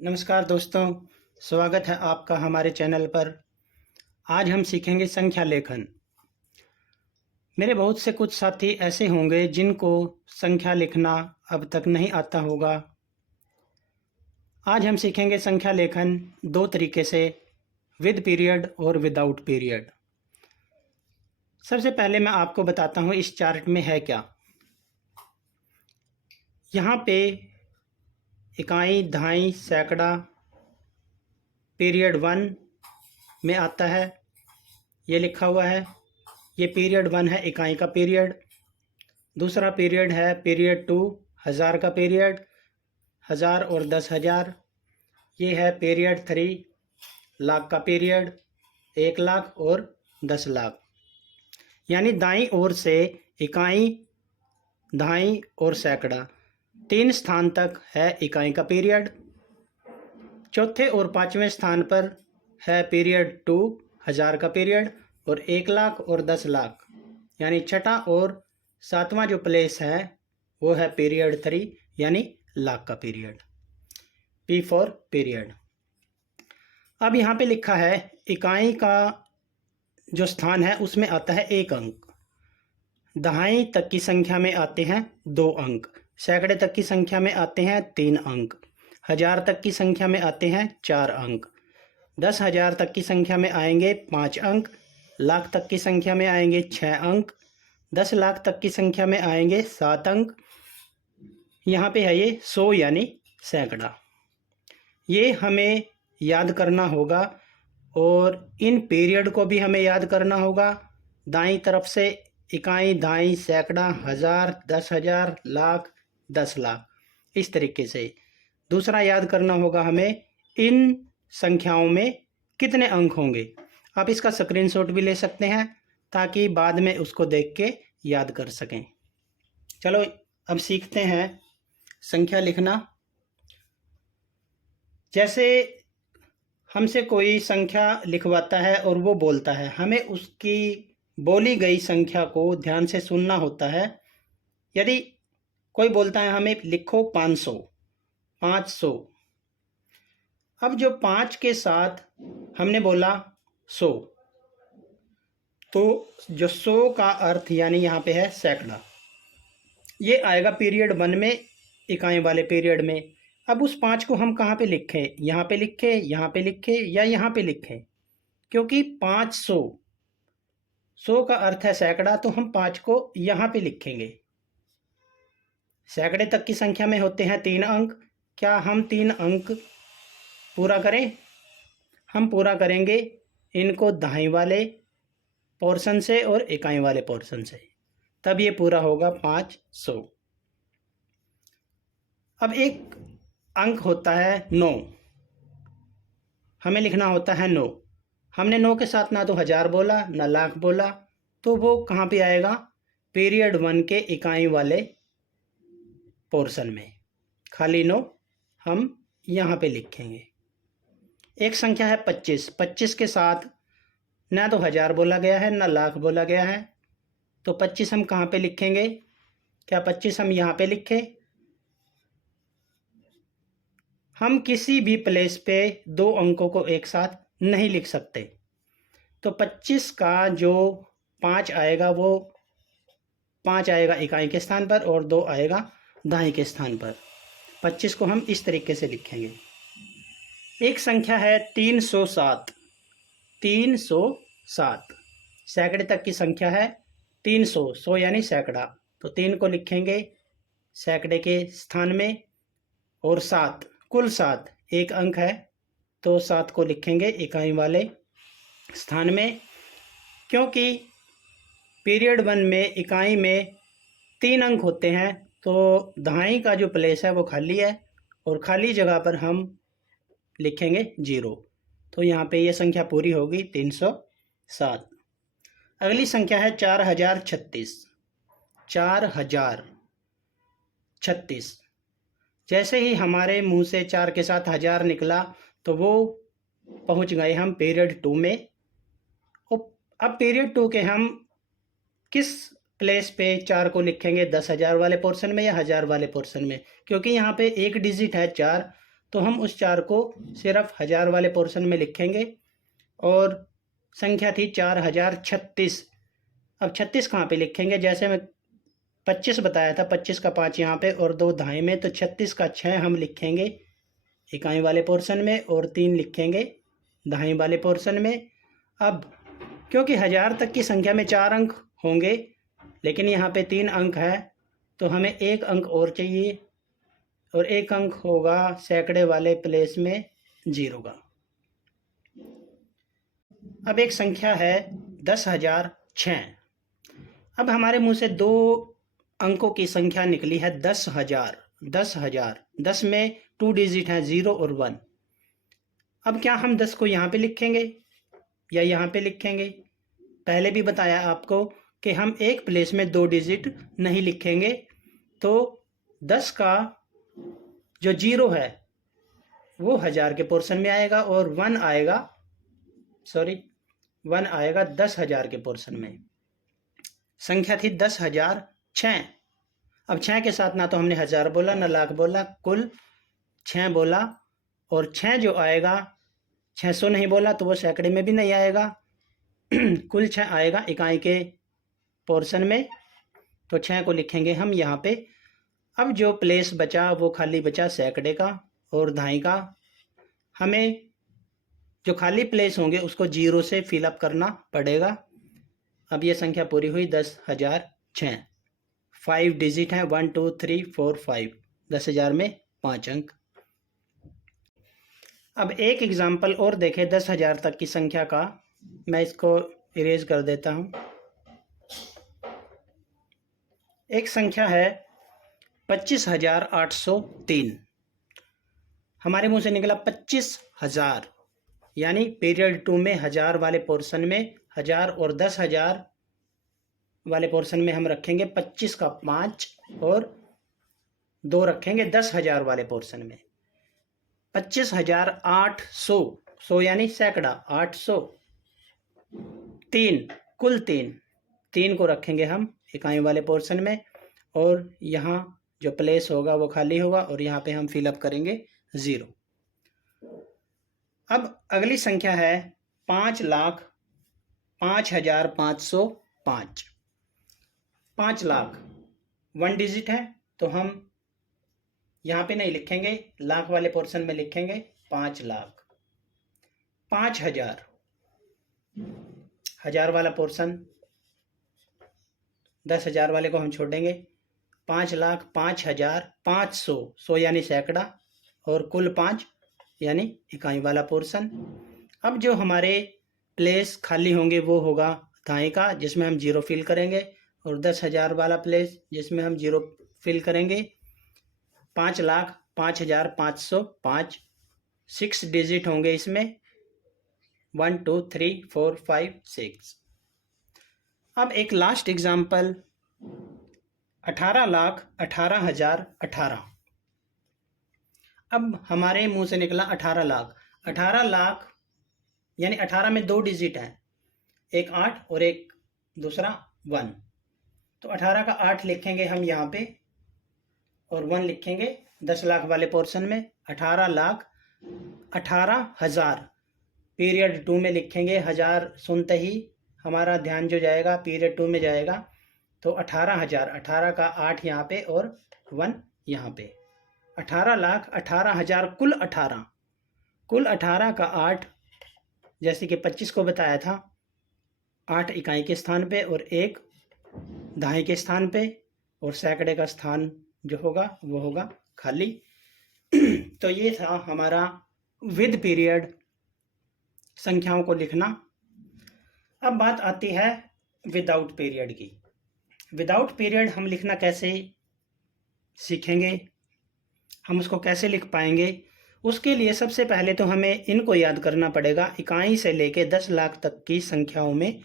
नमस्कार दोस्तों, स्वागत है आपका हमारे चैनल पर। आज हम सीखेंगे संख्या लेखन। मेरे बहुत से कुछ साथी ऐसे होंगे जिनको संख्या लिखना अब तक नहीं आता होगा। आज हम सीखेंगे संख्या लेखन दो तरीके से, विद पीरियड और विदाउट पीरियड। सबसे पहले मैं आपको बताता हूँ इस चार्ट में है क्या। यहाँ पे इकाई, दहाई, सैकड़ा पीरियड 1 में आता है, ये लिखा हुआ है। ये पीरियड 1 है, इकाई का पीरियड। दूसरा पीरियड है पीरियड 2, हज़ार का पीरियड, 1000 और 10,000। ये है पीरियड 3, लाख का पीरियड, 1 लाख और 10 लाख। यानी दाईं ओर से इकाई, दहाई और सैकड़ा, 3 स्थान तक है इकाई का पीरियड। चौथे और पांचवें स्थान पर है पीरियड 2, 1000 का पीरियड, और 1 लाख और 10 लाख। यानी छठा और सातवां जो प्लेस है वो है पीरियड 3, यानी लाख का पीरियड। P for period. अब यहाँ पे लिखा है इकाई का जो स्थान है उसमें आता है 1 अंक, दहाई तक की संख्या में आते हैं 2 अंक, सैकड़े तक की संख्या में आते हैं 3 अंक, 1000 तक की संख्या में आते हैं 4 अंक, 10,000 तक की संख्या में आएंगे 5 अंक, लाख तक की संख्या में आएंगे 6 अंक, 10 लाख तक की संख्या में आएंगे 7 अंक। यहाँ पे है ये 100 यानी सैकड़ा। ये हमें याद करना होगा और इन पीरियड को भी हमें याद करना होगा। दाईं तरफ से इकाई, दहाई, सैकड़ा, 1000, 10,000, लाख, 10 लाख, इस तरीके से। दूसरा याद करना होगा हमें इन संख्याओं में कितने अंक होंगे। आप इसका स्क्रीनशॉट भी ले सकते हैं ताकि बाद में उसको देख के याद कर सकें। चलो अब सीखते हैं संख्या लिखना। जैसे हमसे कोई संख्या लिखवाता है और वो बोलता है, हमें उसकी बोली गई संख्या को ध्यान से सुनना होता है। यदि कोई बोलता है हमें लिखो 500, 500, अब जो 5 के साथ हमने बोला 100, तो जो 100 का अर्थ यानी यहाँ पे है सैकड़ा, ये आएगा पीरियड 1 में, इकाई वाले पीरियड में। अब उस 5 को हम कहाँ पे लिखें? यहाँ पे लिखें, यहाँ पे लिखें या यहाँ पे लिखें? क्योंकि 500, 100 का अर्थ है सैकड़ा, तो हम 5 को यहाँ पे लिखेंगे। सैकड़े तक की संख्या में होते हैं 3 अंक। क्या हम 3 अंक पूरा करें? हम पूरा करेंगे इनको दहाई वाले पोर्शन से और इकाई वाले पोर्शन से, तब ये पूरा होगा 500। अब एक अंक होता है 9, हमें लिखना होता है 9। हमने 9 के साथ ना तो 1000 बोला ना लाख बोला, तो वो कहाँ पे आएगा? पीरियड 1 के इकाई वाले पोर्शन में। खाली 9 हम यहाँ पे लिखेंगे। एक संख्या है 25, 25 के साथ ना तो 1000 बोला गया है ना लाख बोला गया है, तो 25 हम कहाँ पे लिखेंगे? क्या 25 हम यहाँ पे लिखें? हम किसी भी प्लेस पे 2 अंकों को एक साथ नहीं लिख सकते, तो 25 का जो 5 आएगा वो 5 आएगा इकाई के स्थान पर और 2 आएगा दहाई के स्थान पर। 25 को हम इस तरीके से लिखेंगे। एक संख्या है 307, 307, सैकड़े तक की संख्या है 300, 100 यानी सैकड़ा, तो 3 को लिखेंगे सैकड़े के स्थान में, और 7, कुल 7 एक अंक है, तो 7 को लिखेंगे इकाई वाले स्थान में। क्योंकि पीरियड 1 में इकाई में 3 अंक होते हैं, तो दहाई का जो प्लेस है वो खाली है और खाली जगह पर हम लिखेंगे 0, तो यहाँ पे ये संख्या पूरी होगी 307। अगली संख्या है 4036, 4036। जैसे ही हमारे मुंह से 4 के साथ 1000 निकला तो वो पहुंच गए हम पीरियड 2 में। अब पीरियड 2 के हम किस प्लेस पे 4 को लिखेंगे? 10,000 वाले पोर्शन में या 1000 वाले पोर्शन में? क्योंकि यहाँ पे एक डिजिट है 4, तो हम उस 4 को सिर्फ 1000 वाले पोर्शन में लिखेंगे। और संख्या थी 4036। अब 36 कहाँ पे लिखेंगे? जैसे मैं 25 बताया था, 25 का 5 यहाँ पे और 2 दाएं में, तो 36 का 6 हम लिखेंगे इकाई वाले पोर्शन में और 3 लिखेंगे दाएं वाले पोर्शन में। अब क्योंकि 1000 तक की संख्या में 4 अंक होंगे, लेकिन यहाँ पे 3 अंक है, तो हमें 1 अंक और चाहिए, और 1 अंक होगा सैकड़े वाले प्लेस में 0 का। अब एक संख्या है 10,006। अब हमारे मुंह से 2 अंकों की संख्या निकली है 10,000। 10,000, 10 में 2 डिजिट हैं, 0 और 1। अब क्या हम 10 को यहाँ पे लिखेंगे या यहाँ पे लिखेंगे? पहले भी बताया आपको कि हम एक प्लेस में 2 डिजिट नहीं लिखेंगे। तो 10 का जो 0 है वो 1000 के पोर्शन में आएगा, और 1 आएगा 10,000 के पोर्शन में। संख्या थी 10,006। अब 6 के साथ ना तो हमने 1000 बोला ना लाख बोला, कुल 6 बोला। और 6 जो आएगा, 600 नहीं बोला तो वो सैकड़े में भी नहीं आएगा। कुल 6 आएगा इकाई के पोर्शन में, तो 6 को लिखेंगे हम यहाँ पे। अब जो प्लेस बचा वो खाली बचा सैकड़े का और दाएं का। हमें जो खाली प्लेस होंगे उसको 0 से फिलअप करना पड़ेगा। अब ये संख्या पूरी हुई 10,006। 5 डिजिट हैं, 1 2 3 4 5। 10,000 में 5 अंक। अब एक एग्जाम्पल और देखें 10,000 तक की संख्या का। मैं इसको इरेज कर देता हूँ। एक संख्या है 25,803। हमारे मुंह से निकला 25,000, यानी पीरियड 2 में 1000 वाले पोर्शन में 1000 और 10,000 वाले पोर्शन में हम रखेंगे 25 का 5 और 2 रखेंगे 10,000 वाले पोर्शन में। 25,800, 100 यानी सैकड़ा, 800। 3, कुल 3 को रखेंगे हम इकाई वाले पोर्शन में, और यहाँ जो प्लेस होगा वो खाली होगा, और यहाँ पे हम फिलअप करेंगे 0। अब अगली संख्या है 5,05,505। 5 लाख 1 डिजिट है, तो हम यहाँ पे नहीं लिखेंगे, लाख वाले पोर्शन में लिखेंगे 5 लाख। 5,000, 1000 वाला पोर्शन, 10,000 वाले को हम छोड़ेंगे। 5,05,500, 100 यानी सैकड़ा, और कुल 5 यानी इकाई वाला पोर्शन। अब जो हमारे प्लेस खाली होंगे वो होगा दाएं का, जिसमें हम 0 फिल करेंगे, और 10,000 वाला प्लेस जिसमें हम 0 फिल करेंगे। 5,05,505, 6 डिजिट होंगे इसमें, 1 2 3 4 5 6। अब एक लास्ट एग्जाम्पल 18,18,018। अब हमारे मुंह से निकला 18 लाख। 18 लाख यानी 18 में 2 डिजिट हैं, एक 8 और एक दूसरा 1। तो 18 का 8 लिखेंगे हम यहाँ पे, और 1 लिखेंगे 10 लाख वाले पोर्शन में। 18 लाख 18,000 पीरियड 2 में लिखेंगे। 1000 सुनते ही हमारा ध्यान जो जाएगा पीरियड 2 में जाएगा, तो 18,000, 18 का 8 यहाँ पे और 1 यहाँ पे। 18,18,000 कुल 18 का 8, जैसे कि 25 को बताया था, 8 इकाई के स्थान पे और 1 दाएं के स्थान पे, और सैकड़े का स्थान जो होगा वो होगा खाली। तो ये था हमारा विद पीरियड संख्याओं को लिखना। अब बात आती है विदाउट पीरियड की। विदाउट पीरियड हम लिखना कैसे सीखेंगे, हम उसको कैसे लिख पाएंगे? उसके लिए सबसे पहले तो हमें इनको याद करना पड़ेगा। इकाई से लेके 10 लाख तक की संख्याओं में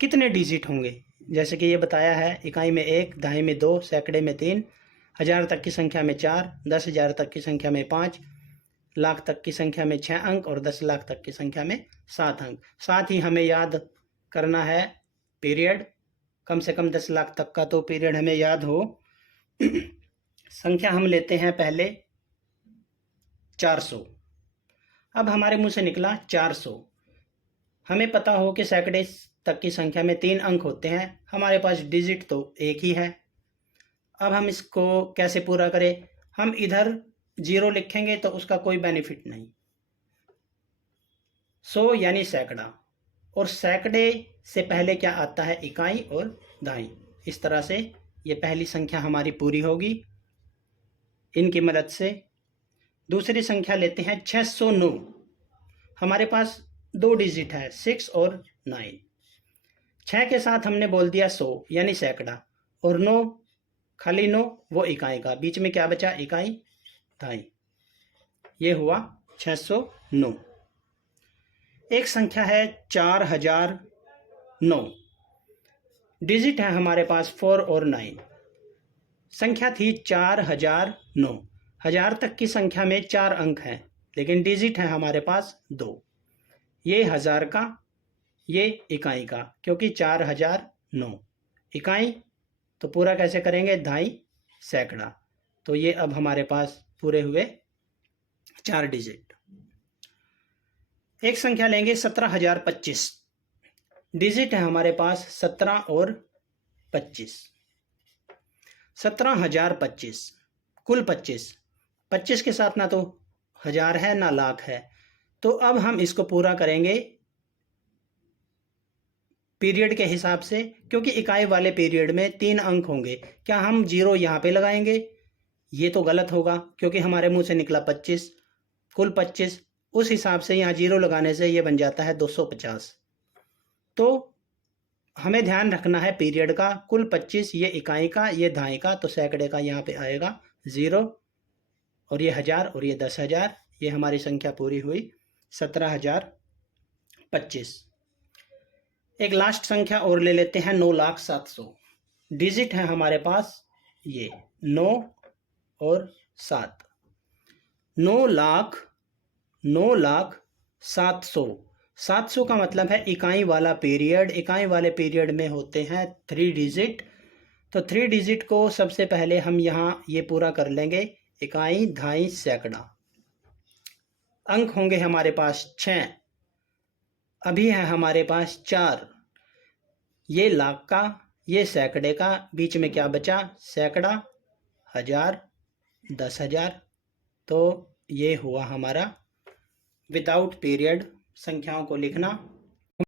कितने डिजिट होंगे। जैसे कि ये बताया है, इकाई में 1, दाएं में 2, सैकड़े में 3, 1000 तक की संख्या में 4, 10,000 तक की संख्या में 5, लाख तक की संख्या में 6 अंक, और 10 लाख तक की संख्या में 7 अंक। साथ ही हमें याद करना है पीरियड, कम से कम 10 लाख तक का तो पीरियड हमें याद हो। संख्या हम लेते हैं पहले 400। अब हमारे मुंह से निकला 400। हमें पता हो कि सैकड़े तक की संख्या में 3 अंक होते हैं, हमारे पास डिजिट तो एक ही है। अब हम इसको कैसे पूरा करें? हम इधर 0 लिखेंगे तो उसका कोई बेनिफिट नहीं। 100 यानी सैकड़ा, और सैकड़े से पहले क्या आता है? इकाई और दहाई। इस तरह से ये पहली संख्या हमारी पूरी होगी इनकी मदद से। दूसरी संख्या लेते हैं 609। हमारे पास 2 डिजिट है, 6 और 9। 6 के साथ हमने बोल दिया 100 यानी सैकड़ा, और 9 खाली 9 वो इकाई का, बीच में क्या बचा? इकाई दहाई। ये हुआ 609। एक संख्या है 4009। डिजिट है हमारे पास 4 और 9। संख्या थी 4009। हजार तक की संख्या में 4 अंक हैं, लेकिन डिजिट है हमारे पास 2। ये हजार का, ये इकाई का, क्योंकि 4009 इकाई तो पूरा कैसे करेंगे? दहाई सैकड़ा। तो ये अब हमारे पास पूरे हुए 4 डिजिट। एक संख्या लेंगे 17025। डिजिट है हमारे पास 17 और 25। 17025 कुल 25। 25 के साथ ना तो हजार है ना लाख है, तो अब हम इसको पूरा करेंगे पीरियड के हिसाब से, क्योंकि इकाई वाले पीरियड में 3 अंक होंगे। क्या हम 0 यहाँ पे लगाएंगे? ये तो गलत होगा, क्योंकि हमारे मुंह से निकला 25, कुल 25। उस हिसाब से यहाँ 0 लगाने से ये बन जाता है 250। तो हमें ध्यान रखना है पीरियड का। कुल 25, ये इकाई का, ये दहाई का, तो सैकड़े का यहाँ पे आएगा 0, और ये हजार और ये 10,000। ये हमारी संख्या पूरी हुई 17,025। एक लास्ट संख्या और ले लेते हैं 9,07,000। डिजिट है हमारे पास ये 9 और 7। 9,07,000। 700 का मतलब है इकाई वाला पीरियड। इकाई वाले पीरियड में होते हैं 3 डिजिट। तो 3 डिजिट को सबसे पहले हम यहाँ ये पूरा कर लेंगे, इकाई दहाई सैकड़ा। अंक होंगे हमारे पास 6, अभी है हमारे पास 4। ये लाख का, ये सैकड़े का, बीच में क्या बचा? सैकड़ा, हजार, 10,000। तो ये हुआ हमारा विदाउट पीरियड संख्याओं को लिखना।